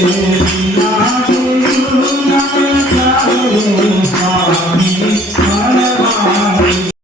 you.